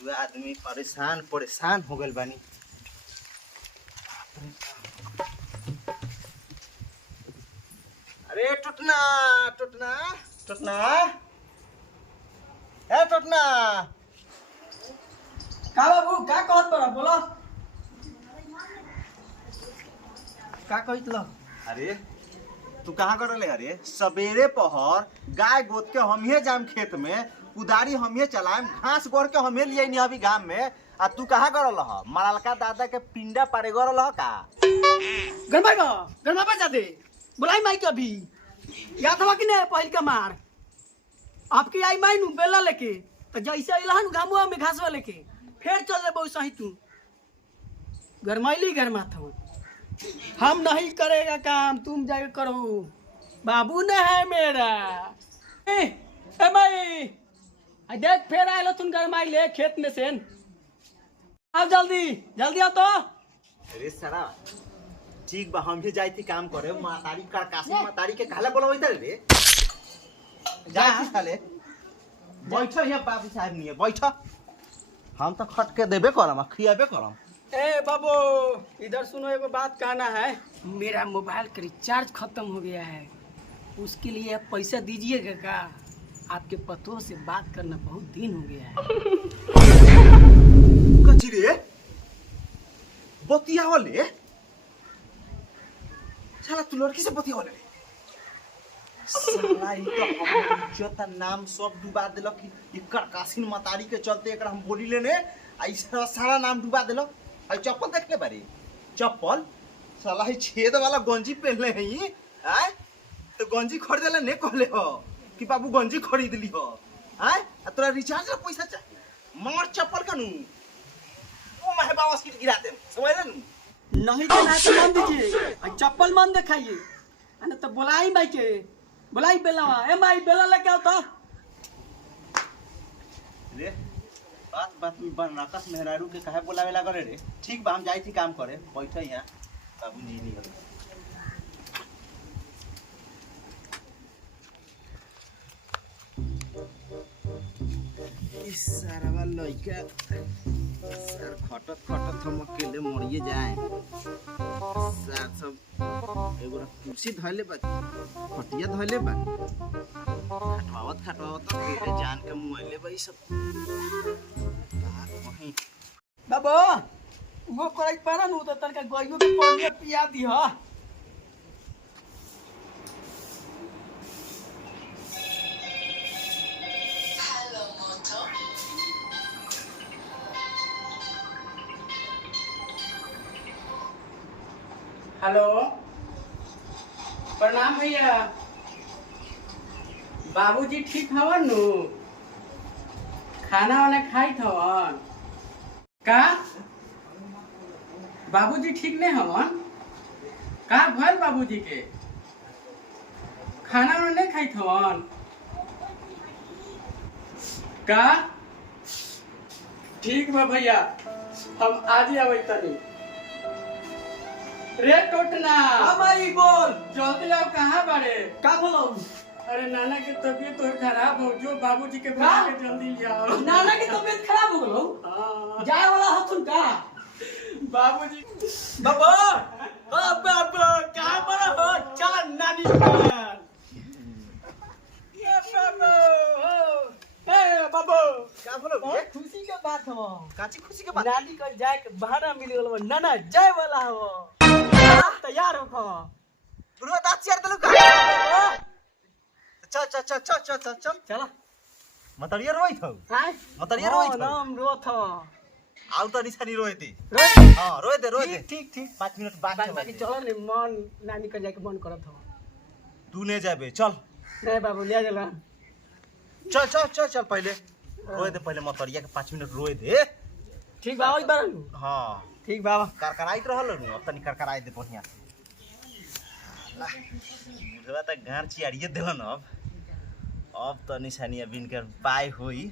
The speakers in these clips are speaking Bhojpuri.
आदमी परेशान परेशान हो गल बानी। अरे टुटना टुटना टुटना ए टुटना का बाबू का कहत बड़ा बोलो का कहित लो। अरे तू कहाँ कर रहे? अरे सवेरे पहर गाय गोद के हमिये जाम खेत में, कुदारी हमिये चलाएम, घास गोड़ के हमिये लिए नहीं अभी गांव में। आ तू कहाँ कर रहा? मरालका दादा के पिंडा पारे कर रहा का? गरमा जा दे बुलाई माई के अभी याद हवा कि नहीं पहल का मार आपकी आई माई नु बेला लेके तो जैसे इलाहन गामुआ में घासवा लेके फिर चल रे बहुत सही तू गरमाइली गरमा था। हम नहीं करेगा काम तुम जाके करो बाबू ने है मेरा। ए माई देख फिर आए तुम गरमाई ले खेत में से आओ जल्दी जल्दी आओ तो। अरे सारा ठीक बा, हम भी जाई थी काम करे। मातारी का काशी मातारी के काला बोला इधर रे जाई थी साले। बैठो यहाँ बाबू साहब नहीं है, बैठो। हम तो खट के देबे करम, खियाबे करम। ए बाबू इधर सुनो, एगो बात कहना है। मेरा मोबाइल का रिचार्ज खत्म हो गया है, उसके लिए आप पैसा दीजिएगा का? आपके पतों से बात करना बहुत दिन हो गया है। कची रे बतिया वाले साला, तू लड़की से बतिया वाले साला। ई तो हम इज्जत नाम सब डुबा देलक कि इकर कासिन मतारी के चलते एकर हम बोली लेने ऐसा सारा नाम डुबा देलक। आई चप्पल देख ले बारी, चप्पल साला ही छेद वाला गंजी पहनले हई। आय तो गंजी खरीदे ला ने कहले हो कि बाबू गंजी खरीद ली हो। आय तोरा रिचार्ज का पैसा चाहिए, मार चप्पल का नू ओ माहे बाबा से गिरा दे, समझ ले नू। नहीं तो ना तो मान दीजिए, चप्पल मान दिखाइए। अने तो बुलाई माई के, बुलाई बेलावा। ए माई बेला लेके आओ तो। रे बात बात में बन राकस मेहरारू के काहे बोलावे लागल रे? ठीक बा, हम जाई थी काम करे। बैठे यहाँ बाबू जी नहीं हलो। इस सारा लइका सर खटत खटत हम अकेले मरिए जाए। सर सब एगो कुर्सी धइले बा, खटिया धइले बा, खटवावत खटवावत अकेले जान के मुआइले बा। ई सब वहीं बाबू वो करे पारा नु तो तनका गइयो के पानी पिया दी ह। हेलो प्रणाम भैया। बाबूजी ठीक हवन नु? खाना वाना खाई हवन का? बाबूजी ठीक नहीं हवन का? भल बाबूजी के खाना वाना नहीं खाई हवन का? ठीक बा भैया, हम आज ही आवे तनी। रे टोटना भाई बोल जल्दी आओ। कहाँ बारे? का बोलो? अरे नाना की तबीयत तो खराब हो, जो बाबूजी के बुला के जल्दी ले आओ। नाना की तबीयत खराब हो गलो? हां जाए वाला हथुन का? बाबूजी बाबा बाबा कहाँ पर हो? चल नानी पर। ये बाबू ए बाबू का बोलो? बहुत खुशी के बात हो। काची खुशी के बात? नानी को जाए के बहाना मिल गेलो। नाना जाए वाला हो, तैयार हो। पूरा दांत चेर देलु का? चल चल चल चल चल चल चल चला मतरिया रोइत हो। हां मतरिया रोइत हो। नाम रोत हो। आउ तो निशानी रोइती। रोत हां रोइ दे। ठीक ठीक 5 मिनट बाद बाकी चलो ने मन नानी को जाके मन करत हो। तू ले जाबे चल। नहीं बाबू ले चला। चल चल चल चल पहले रोइ दे, पहले मतरिया के 5 मिनट रोइ दे। ठीक बाबा इस बार हां ठीक बाबा। करकराइत रहल नु, अब तनी करकराइ दे बढ़िया। मुझवा त गार चियाड़िए देलन। अब तो निशानी बिन कर पाए होई,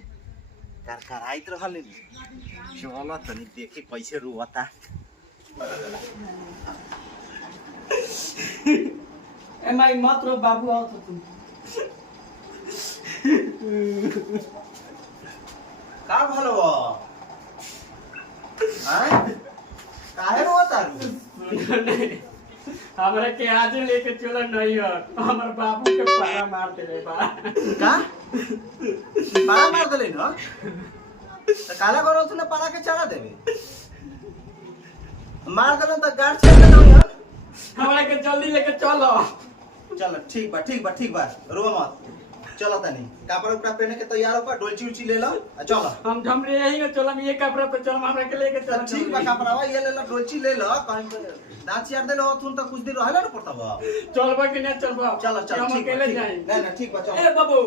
करकराइत रहल नु। चलो तनी देखे कैसे रोता। ए माई मत रो बाबू, आओ तो तुम। का भलो हैं काहे रो तारू हमरा के आज लेके चलो नहीं हो हमर बाबू के पारा मार देले बा का पारा मार देले न त काला करो तू ना पारा के चढ़ा देबे मार देलो त गाड़ छेड़ देलो यार हमरा के जल्दी लेके चलो चल ठीक बा रो मत चलो तनी कपड़ा उपड़ा पहने के तैयार हो डोलची उलची ले लो चलो हम झमरे यही में चलम ये कपड़ा पे चलम हमरा के लेके चल ठीक बा कपड़ावा ये ले लो डोलची ले लो कहीं दांत यार दे लो तुम तो कुछ दिन रहला ना पड़ता बा चलबा कि नहीं चलबा चलो हम ठीक अकेले जाए ना ठीक बा चलो ए बाबू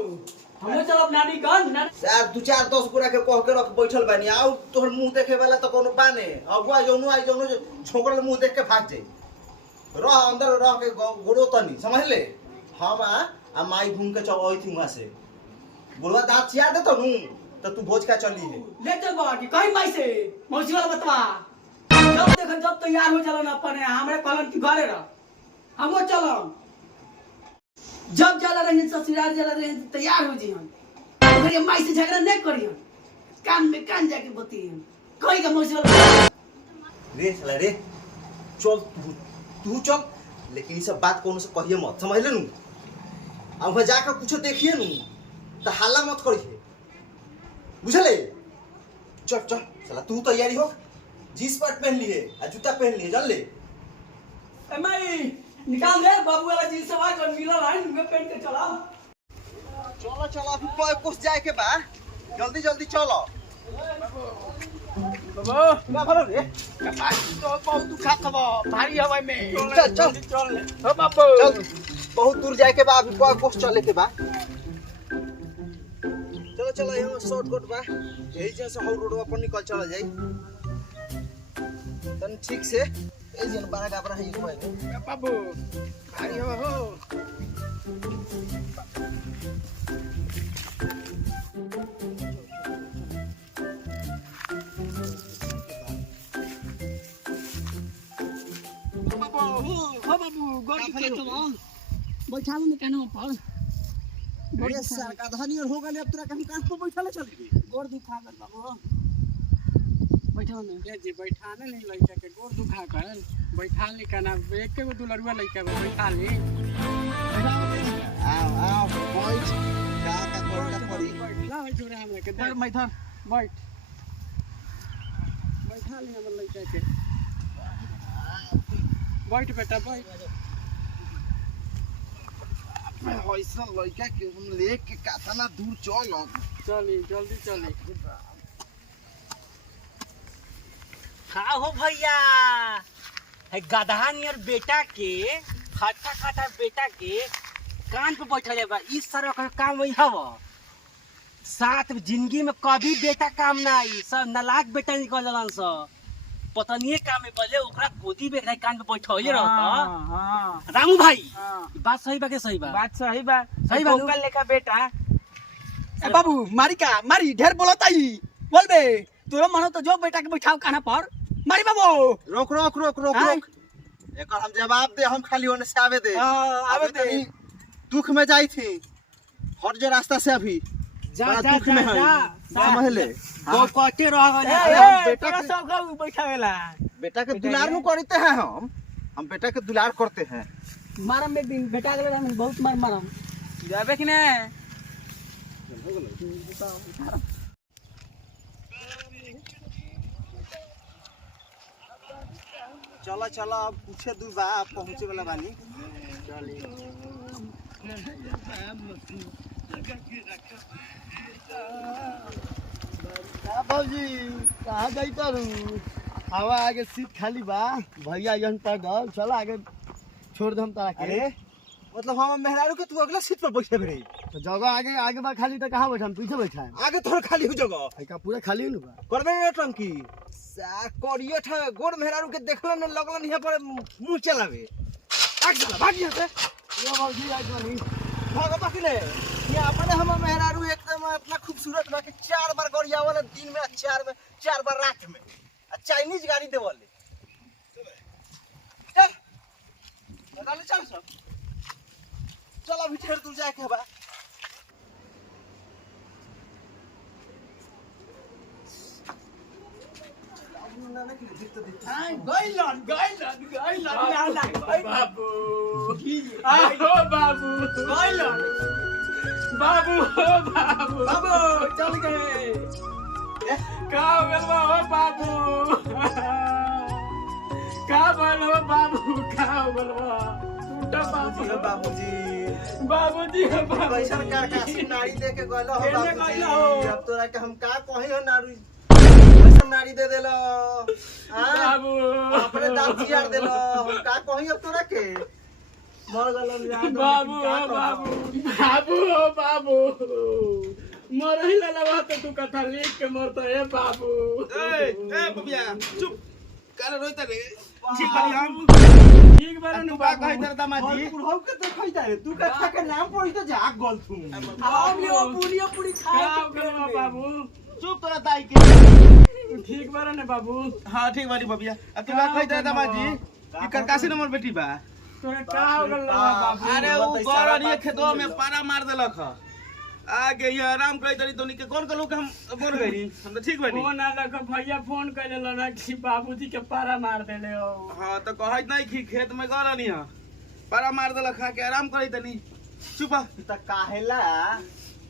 हमें चलब नानी गंज यार 2-4-10 गोरा के कह के रख बैठल बानी आउ तोहर मुंह देखे वाला तो कोनो बाने अगुआ जौनो आई जौनो छोकरा मुंह देख के भाग जाई रह अंदर रह के गोड़ो तनी समझ ले हम आ माई घूम के चल आई थी वहां से बोलवा दांत चिया दे तो नु तो तू भोज का चली है ले चल बा कि कहीं माई से मौसी वाला बतवा जब देख जब तैयार हो चलन अपन हमरे कहलन कि घरे रह हमो चलम जब जाला रही ससुराल जाला रही तैयार हो जी हम अगर ये माई से झगड़ा नहीं करियन कान में कान जाके बतियन कोई का मौसी वाला रे चला रे चल तू चल लेकिन ये सब बात कोनो से कहिए मत समझ ले नु अब वहां जाकर कुछ देखिए नु तो हल्ला मत करिए बुझले चल चल चला तू तैयारी हो जींस पैंट पहन लिए आ जूता पहन लिए जान ले ए माई निकाल दे बाबू वाला जींस से वाज और मिला लाइन में पहन के चला चलो चलो अभी कोई कुछ जाए के बा जल्दी जल्दी चलो बाबू क्या भलो रे तो बहुत दुखत बा भारी हवा में चल चल चल हो बाबू चल बहुत दूर जाए के बा अभी कोई कुछ चले के बा चलो चलो यहाँ शॉर्टकट बा यही जैसे हौ रोडवा पर निकल चला जाई तन ठीक से ए जन बारा गाबरा है ये भाई बाबू भारी हवा हो बाबू गोड़ के चलो बैठा में कानो पर बड़े सरकार धनी हो गले अब तोरा कहीं कान पे बैठा ले चली गोड़ दुखा कर बाबू बैठा में ये जी बैठाने नहीं लइका के गोर दुखा कर बैठा ली काना एक के दुलरुआ लइका बा बैठा ली आओ बैठ का कोड़ा पड़ी ला भाई छोरा हमरा के धर मैं धर बैठ बैठा ली हमर लइका के बैठ बेटा बैठ ऐसा लड़का के हम लेके कातना दूर चल चली जल्दी चली हाँ हो भैया है गधा नियर बेटा के खट्टा खट्टा बेटा के कान पे बैठल बा इस सारा का काम वही हवा साथ जिंदगी में कभी बेटा काम ना आई सब नलायक बेटा निकल जलन सब पता नहीं काम में बले ओकरा गोदी में कान पे बैठले रहता हां रामू भाई हां बात सही बा के सही बा बात सही बा सही बा ओकर लेखा बेटा ए बाबू मारी का मारी ढेर बोलता ही बोल बे तोरा मनो तो जो बेटा के बैठाओ खाना पर मारी बाबू रोक रोक रोक रोक हाँ? रोक एक हम जवाब दे हम खाली होने से आवे दे आवे दे तनी दुख में जाई थी हर जो रास्ता से अभी जा बड़ा जा दुख में है समझ ले तो कटे रह गए हम बेटा तोरा के- सब का बैठावेला बेटा के दुलार नु करते हैं हम बेटा के दुलार करते हैं मारम एक दिन बेटा गेले हम बहुत मार मारम जाबे कि ने चला चला अब कुछ दूर बा पहुंचे वाला बानी बाबूजी कहाँ जाई तारू हवा आगे सीट खाली बा भैया यन पैदल चल आगे छोड़ दम तारा के अरे मतलब हम मेहरारू के तू अगला सीट पर बैठे बे तो जगह आगे आगे बा खाली तो कहाँ बैठा पीछे बैठा है आगे थोड़ा खाली हो जगह का पूरा खाली है बा करबे ना टंकी सा करियो था गोड़ मेहरारू के देखलन न लगलन यहाँ पर मुंह चलावे भाग चला भाग यहाँ से ये बाबूजी आज वाली भागो पकले ये अपने हम मेहरारू एकदम अपना खूबसूरत बा के 4 बार गड़िया वाला दिन में 4 बार रात में चाइनीज गाड़ी देवले चल निकाल चल सब चल अभी ढेर दूर जाए के बा ना ना कि देख तो देख हां गइलन ना ना बाबू आओ बाबू गइलन बाबू हो बाबू बाबू चल गए का हो गल बा हो बाबू का बोल हो बाबू का हो गल बा टूटा बाबूजी बाबूजी हो बाबू पैसा कासी नाड़ी दे के गलो हो केने बाबूजी गइलो हो? अब तोरा के हम का कहि हो नाड़ी पैसा नाड़ी दे देलो हां बाबू अपने दांत चियार देलो हम का कहि अब तोरा के मर गलन याद बाबू हो बाबू बाबू हो बाबू मरही ललवा तो तू कथा लिख के मरता है बाबू ए बबिया चुप काले रोइता रे ठीक बानी हम ठीक बारे तू नु बा बाबू कहि तर दामाजी बुढ़ाऊ के देखै जा रे तू का खा के नाम पढ़ी तो जाग गल तू आओ यो पूरी का खा हो गल बा बाबू चुप तोरा दाई के तू ठीक बारे ने बाबू हां ठीक बानी बबिया अब तू बा कहि तर दामाजी इकर कासी नंबर बेटी बा तोरे का हो गल बा बाबू अरे उ गरनी खेतवा में पारा मार देलक ह आगे ये आराम कहि तरी तोनी के कौन कलो के हम बोल गइनी हम तो ठीक बानी फोन आला के भैया फोन कइले लना कि बाबूजी के पारा मार देले हो हां तो कहत नहीं कि खेत में गरनी ह पारा मार देलक खा के आराम करि तनी चुप त काहेला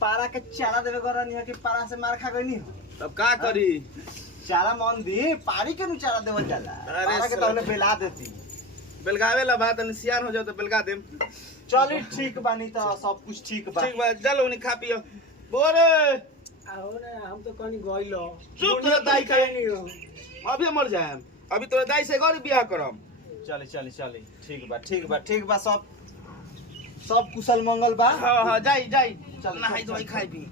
पारा के चारा देवे गरनी है कि पारा से मार खा गइनी तब का करी चारा मन दी पारी के नु चारा देवल जाला अरे पारा के साला। तौले बेला देती बेलगावे ला बात सियान हो जाओ तो बेलगा देम चली ठीक बानी त सब कुछ ठीक बा ठीक बा चलो उन्हें खा पियो बोरे आओ ना हम तो कहीं गइलो चुप तोरा दाई के नहीं हो अभी मर जाए अभी तोरा दाई से गौर बियाह करम चली ठीक बा सब कुशल मंगल बा हाँ हाँ जाई जाई चल, नहाई चल, धोई चल। खाई पी